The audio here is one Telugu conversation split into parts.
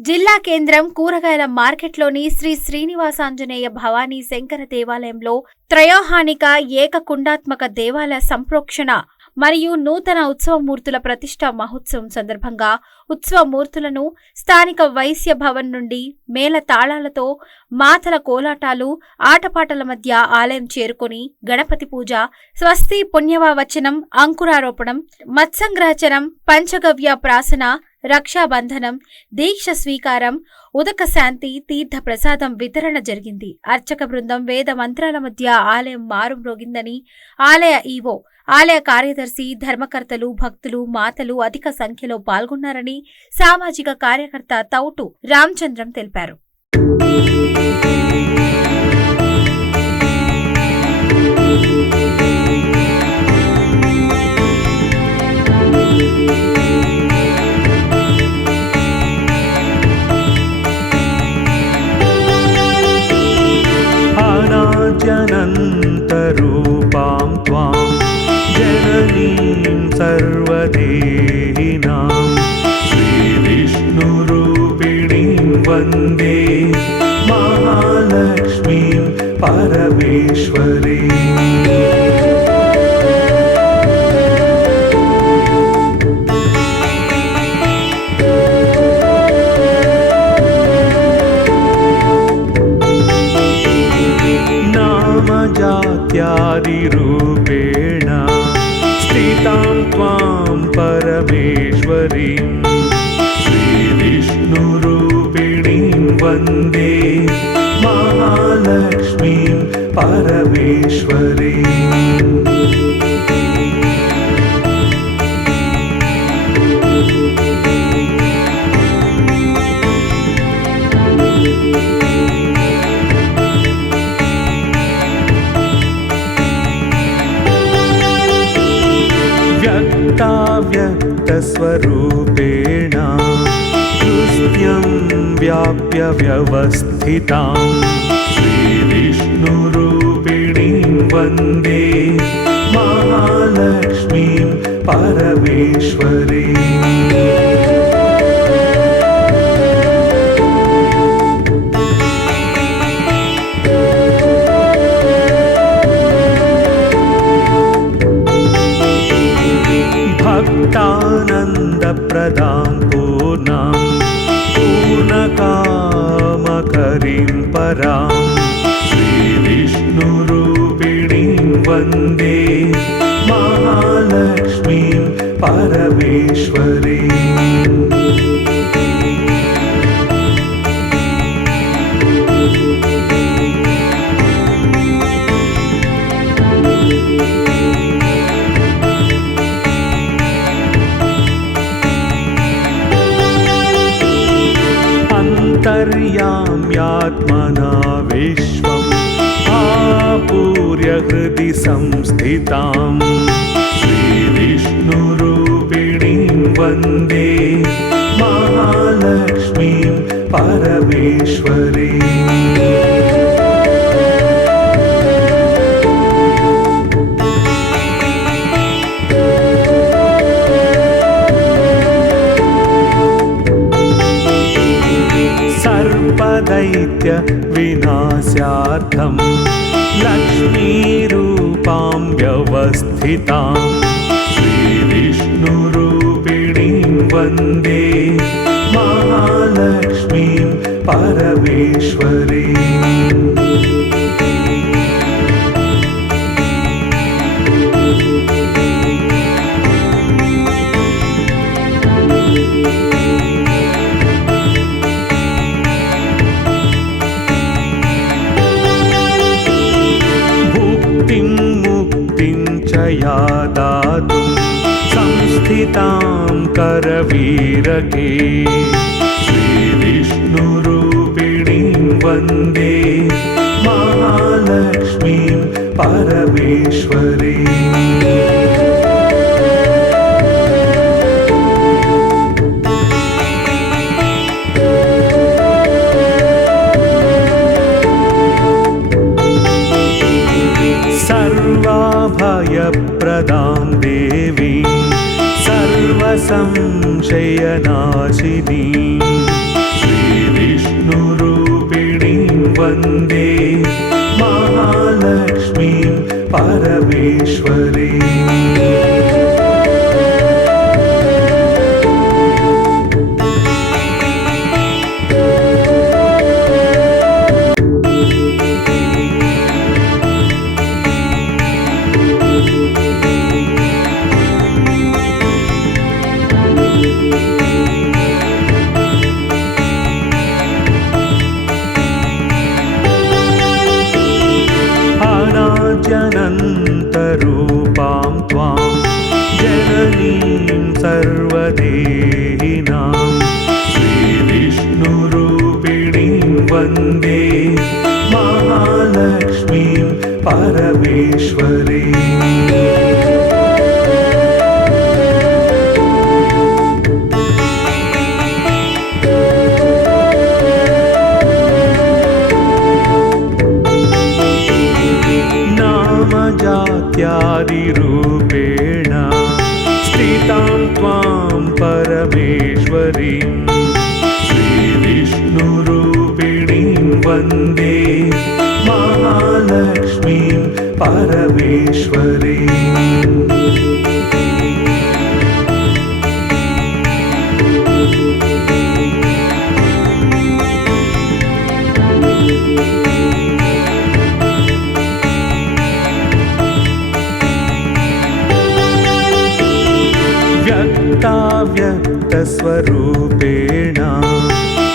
జిల్లా కేంద్రం కూరగాయల మార్కెట్లోని శ్రీ శ్రీనివాసాంజనేయ భవానీ శంకర దేవాలయంలో త్రయోహానిక ఏకకుండాత్మక దేవాలయ సంప్రోక్షణ మరియు నూతన ఉత్సవమూర్తుల ప్రతిష్ఠ మహోత్సవం సందర్భంగా ఉత్సవమూర్తులను స్థానిక వైశ్య భవన్ నుండి మేళ తాళాలతో మాతల కోలాటాలు ఆటపాటల మధ్య ఆలయం చేరుకొని గణపతి పూజ, స్వస్తి పుణ్యవచనం, అంకురారోపణం, మత్సంగ్రహచనం, పంచగవ్య ప్రాసన, రక్షాబంధనం, దీక్ష స్వీకారం, ఉదక శాంతి, తీర్థ ప్రసాదం వితరణ జరిగింది. అర్చక బృందం వేద మంత్రాల మధ్య ఆలయం మారుమ్రోగిందని ఆలయ ఈవో, ఆలయ కార్యదర్శి, ధర్మకర్తలు, భక్తులు, మాతలు అధిక సంఖ్యలో పాల్గొన్నారని సామాజిక కార్యకర్త తౌటు రామచంద్రం తెలిపారు. अनाद्यनन्तरूपां त्वां जननीं सर्वदेहिनां श्रीविष्णुरूपिणीं वन्दे महालक्ष्मीं परमेश्वरीम्। जात्यादिरूपेण स्थितां त्वां परमेश्वरीं श्रीविष्णुरूपिणीं वन्दे महालक्ष्मीं परमेश्वरीम्। व्यक्ताव्यक्तस्वरूपेण हृद्यं व्याप्य व्यवस्थितां श्रीविष्णुरूपिणीं वन्दे महालक्ष्मीं परमेश्वरीम्। भक्तानन्दप्रदां पूर्णां पूर्णकामकरीं परां श्रीविष्णुरूपिणीं वन्दे महालक्ष्मीं परमेश्वरीम्। अन्तर्याम्यात्मना विश्वम् आपूर्य हृदि संस्थितां श्रीविष्णुरूपिणीं वन्दे महालक्ष्मीं परमेश्वरीम्। सर्वदैत्य विनाशार्थं लक्ष्मीरूपां व्यवस्थितां श्रीविष्णुरूपिणीं वन्दे महालक्ष्मीं परमेश्वरीम्। या दातुं संस्थितां करवीरके श्रीविष्णुरूपिणीं वन्दे महालक्ष्मीं परमेश्वरीम्। सर्वाभयप्रदां देवीं सर्वसंशयनाशिनीं वन्दे महालक्ष्मीं परमेश्वरीम् अनाद्यनन्तरूपां त्वां जननीं सर्वदेहिनां श्रीविष्णुरूपिणीं वन्दे महालक्ष्मीं परमेश्वरीम् जात्यादिरूपेण स्थितां त्वां परमेश्वरीं श्रीविष्णुरूपिणीं वन्दे महालक्ष्मीं परमेश्वरीम् व्यक्ताव्यक्तस्वरूपेण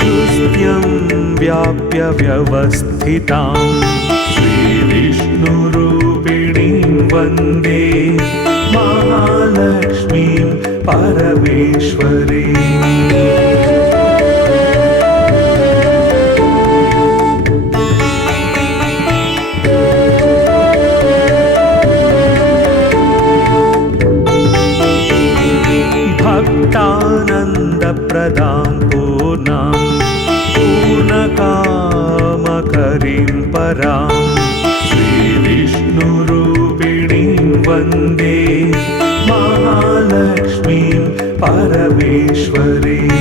हृद्यं व्याप्य व्यवस्थितां श्रीविष्णुरूपिणीं वन्दे महालक्ष्मीं परमेश्वरीम् भक्तानन्दप्रदां पूर्णां पूर्णकामकरीं परां श्रीविष्णुरूपिणीं वन्दे महालक्ष्मीं परमेश्वरीम्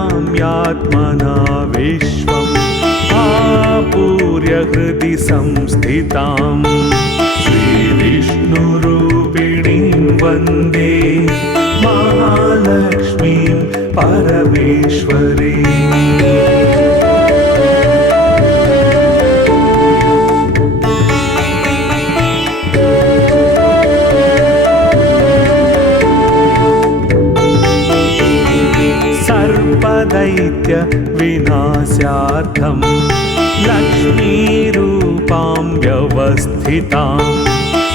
अन्तर्याम्यात्मना विश्वम् आपूर्य हृदि संस्थितां श्रीविष्णुरूपिणीं वन्दे महालक्ष्मीं परमेश्वरीम् दैत्यविनाशार्थं लक्ष्मीरूपां व्यवस्थितां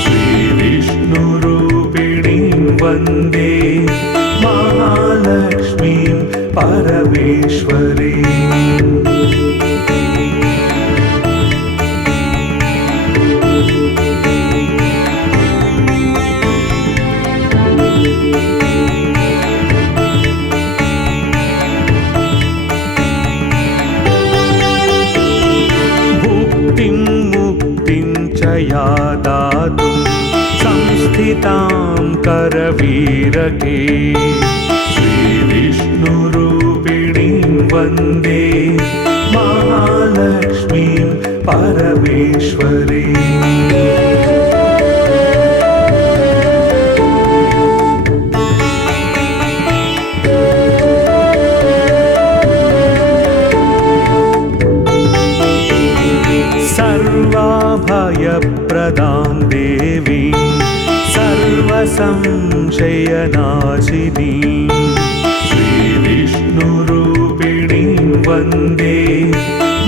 श्रीविष्णुरूपिणीं वन्दे महालक्ष्मीं परमेश्वरीम् या दातुं संस्थितां करवीरके श्रीविष्णुरूपिणीं वन्दे महालक्ष्मीं परमेश्वरीम् सर्वाभयप्रदां देवीं सर्वसंशयनाशिनीं श्रीविष्णुरूपिणीं वन्दे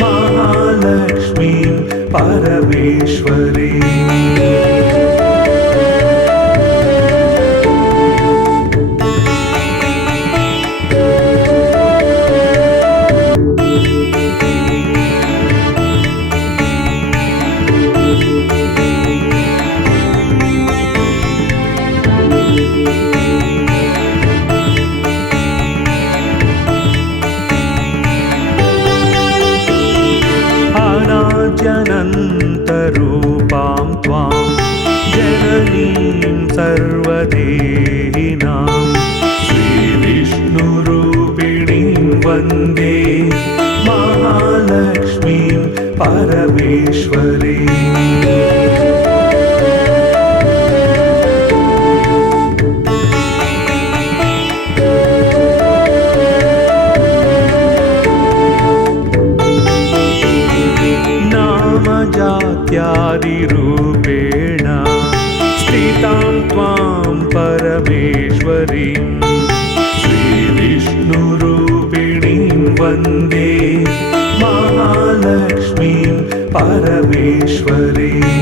महालक्ष्मीं परमेश्वरीम् सर्वदेहिनां श्रीविष्णुरूपिणीं वन्दे महालक्ष्मीं परमेश्वरीम् जात्यादिरूपेण स्थितां त्वां परमेश्वरीं श्रीविष्णुरूपिणीं वन्दे महालक्ष्मीं परमेश्वरीम्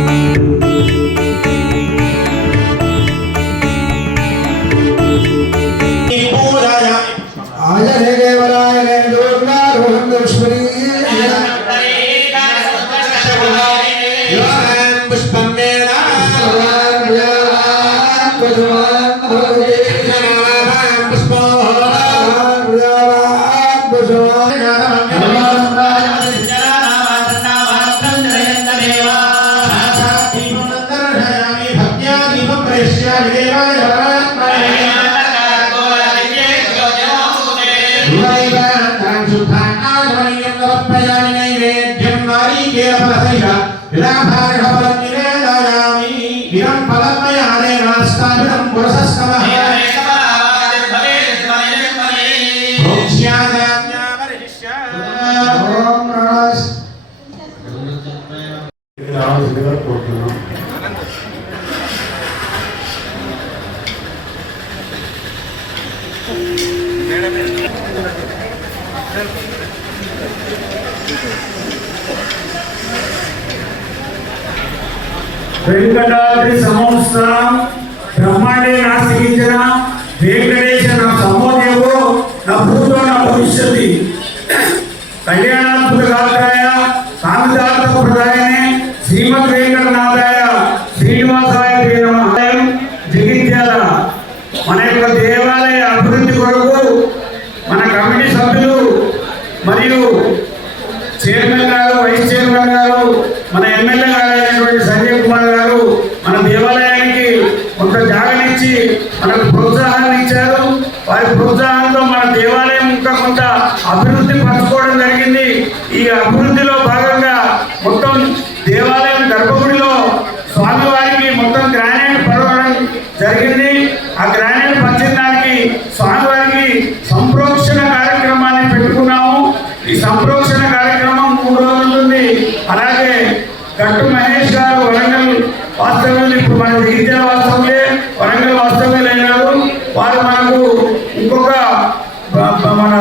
వెంకటాద్రి సంవత్సరం బ్రహ్మాండే నాస్తికించిన వెంకటేశ నా సమోదేవో నా భూతో నా భవిష్యత్తి కళ్యాణాత్మక గాత్రాయ కామితార్థ ప్రదాయనే శ్రీమద్ వెంకటనాథాయ శ్రీనివాసాయ నమః. జగిత్యాల మన యొక్క దేవాలయ అభివృద్ధి కొరకు మన కమిటీ సభ్యులు మరియు చైర్మన్ గారు, వైస్ చైర్మన్ గారు, మన ఎమ్మెల్యే గారు అయినటువంటి సంజయ్ కుమార్ గారు మన దేవాలయానికి కొంత జాగనిచ్చి మనకు ప్రోత్సాహాన్ని ఇచ్చారు. వారి ప్రోత్సాహంతో మన దేవాలయం ఇంకా కొంత అభివృద్ధి పరచుకోవడం జరిగింది. ఈ అభివృద్ధిలో భాగంగా మొత్తం దేవాలయం గర్భగుడిలో స్వామివారికి మొత్తం గ్రానైట్ పరవడం జరిగింది. ఆ గ్రానైట్ పంచిన దానికి స్వామివారికి సంప్రోక్షణ కార్యక్రమాన్ని పెట్టుకున్నాము. ఈ సంప్రోక్షణ కార్యక్రమం 3 రోజులు ఉంది. అలాగే గట్టు మహేష్ గారు వరంగల్ వాస్తవ్యులు, ఇప్పుడు మన జగిత్యాల వాస్తవ్యులే వరంగల్ వాస్తవ్యులు అయినారు. వారు మనకు ఇంకొక మన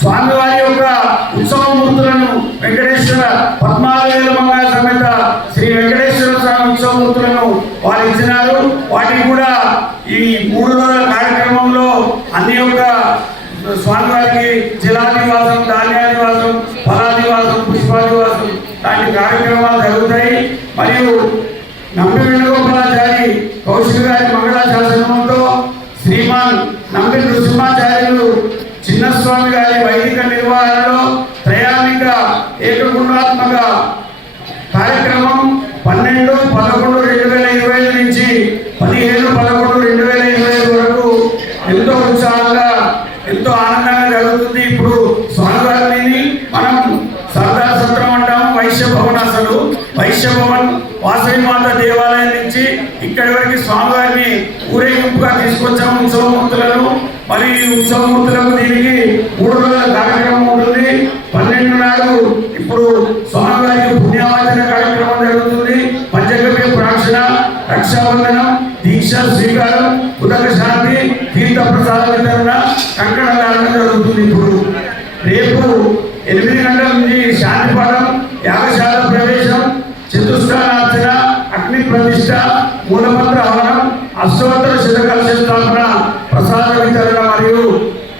స్వామివారి యొక్క ఉత్సవమూర్తులను వెంకటేశ్వర పద్మావేల మంగళ సమేత శ్రీ వెంకటేశ్వర స్వామి ఉత్సవమూర్తులను వారు ఇచ్చినారు. వాటికి కూడా ఈ 3 రోజుల కార్యక్రమంలో అన్ని యొక్క స్వామివారికి జలాదివాసం, ధాన్యాదివాసం, ఫలాదివాసం, పుష్పాదివాసం లాంటి కార్యక్రమాలు జరుగుతాయి. మరియు నంబి వేణుగోపాలాచారి కౌశిక్ గారి మంగళాశాసనంతో శ్రీమాన్ నంబి నృసింహాచార్యులు చిన్నస్వామి గారి వైదిక నిర్వహణలో త్రయామిక ఏకగుణాత్మక కార్యక్రమం 12/11/2025 నుంచి 15/11/2025 వరకు ఎంతో ఉత్సాహంగా, ఎంతో ఆనందంగా జరుగుతుంది. ఇప్పుడు స్వామివారిని మనం సర్దార్ సత్రం అంటాము. వైశ్య భవన్, అసలు వైశ్య భవన్ వాసవి మాత దేవాలయం నుంచి ఇక్కడి వరకు స్వామివారిని ఊరేగింపుగా తీసుకొచ్చాము ఉత్సవమూర్తులను. మరి ఈ ఉత్సవమూర్తులకు దీనికి 3 రోజుల కార్యక్రమం ఉంటుంది. 12 నాడు ఇప్పుడు స్వామివారికి పుణ్యవాచన కార్యక్రమం జరుగుతుంది. పంచగవ్య ప్రాక్షణ, రక్షాబంధనం, దీక్ష స్వీకారం, ఉదక శాంతి, తీర్థ ప్రసాద వితరణ, కంకణ ధారణ జరుగుతుంది. ఇప్పుడు రేపు 8 గంటల నుంచి శాంతి పాఠం, యాగశాల ప్రవేశం, చతుష్టానార్చన, అగ్ని ప్రతిష్ట, మూలమంత్ర హవనం, అష్టోత్తర శతకలశ స్థాపన, ప్రసాద వితరణ మరియు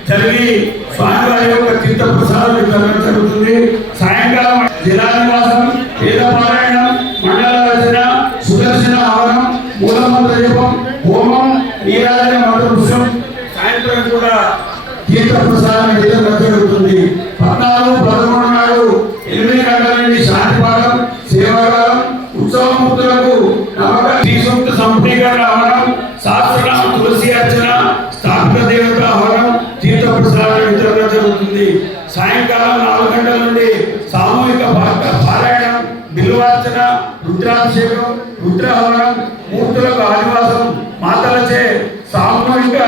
జరిగి స్వామివారి యొక్క తీర్థ ప్రసాద వితరణ జరుగుతుంది. సాయంకాలం జలానివాసం, వేదపారాయణం, మండల రచన, సుదర్శన హవనం, మూలమంత్ర జపం, హోమం, నీరాజన మంత్రపుష్పం, సాయంత్రం కూడా తీర్థ ప్రసాద వితరణ జరుగుతుంది. 14/11 నాడు 8 గంటల నుండి శాంతి పాఠం, సేవాకాలం, ఉత్సవమూర్తులకు నమ్మక శ్రీ సూక్త సంపూర్ణీకరణ హవనం, శాస్త్రనామ ప్రసాద వితరణ జరుగుతుంది. సాయంకాలం 4 గంటల నుండి సామూహిక పారాయణం, బిల్వార్చన, రుద్రాభిషేకం, రుద్రహవనం, మూర్తులకు ఆదివాసం, మాతలచే సామూహిక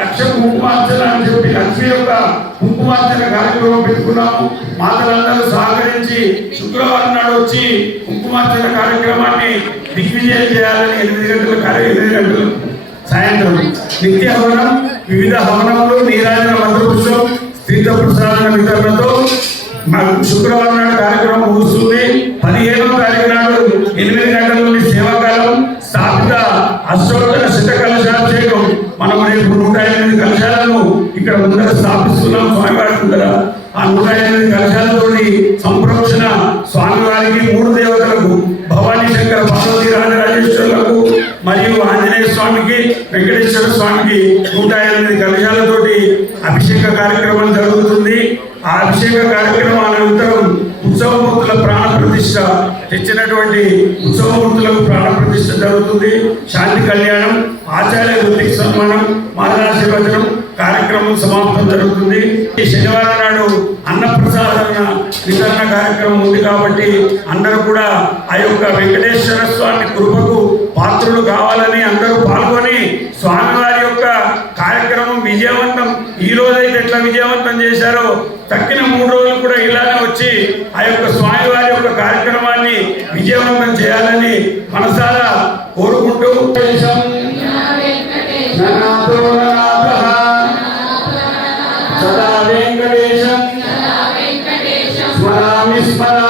లక్ష కుంకుమార్చన అని చెప్పి లక్ష్మి యొక్క కుంకుమార్చన కార్యక్రమం పెట్టుకున్నాము. మాతలందరూ సహకరించి శుక్రవారం నాడు వచ్చి కుంకుమార్చన కార్యక్రమాన్ని దిగ్విజయం చేయాలని 8 గంటలు సాయంత్రం నిత్య హవనం, వివిధ హవనములు, నీరాజన మంత్రోత్సవం, తీర్థ ప్రసాదన వితరణతో శుక్రవారం నాడు కార్యక్రమం ముగుస్తుంది. 15వ తారీఖు నాడు 8 గంటల నుండి సేవాకాలం, స్థాపిత అష్టోత్తర శత కలశాభిషేకం. మనం రేపు 108 కలశాలను ఇక్కడ ముందర స్థాపిస్తున్నాం స్వామివారి ముందర. ఆ 108 కలశాలతోటి సంప్రోక్షణ స్వామివారికి 3 దేవతలకు, భవానీ శంకర పార్వతీ రాజరాజేశ్వరులకు మరియు ఆంజనేయ స్వామికి, వెంకటేశ్వర స్వామికి 108 కలశాలతోటి అభిషేక కార్యక్రమం జరుగుతుంది. ఆ అభిషేక కార్యక్రమం అనంతరం ఉత్సవమూర్తుల ప్రాణ ప్రతిష్ఠ తెచ్చినటువంటి ఉత్సవమూర్తులకు ప్రాణ ప్రతిష్ఠ జరుగుతుంది. శాంతి కళ్యాణం, ఆచార్య వృత్తికి సన్మానం, మహారాశీర్వచనం కార్యక్రమం సమాప్తం జరుగుతుంది. ఈ శనివారం నాడు అన్నప్రసాదన వితరణ కార్యక్రమం ఉంది కాబట్టి అందరూ కూడా ఆ యొక్క వెంకటేశ్వర స్వామి కృపకు పాత్రులు కావాలని అందరూ పాల్గొని స్వామివారి యొక్క కార్యక్రమం విజయవంతం, ఈ రోజైతే ఎట్లా విజయవంతం చేశారో తక్కిన 3 రోజులు కూడా ఇలానే వచ్చి ఆ యొక్క స్వామివారి యొక్క కార్యక్రమాన్ని విజయవంతం చేయాలని మనసారా కోరుకుంటూ సదా వెంకటేశం స్మరామి స్మరామి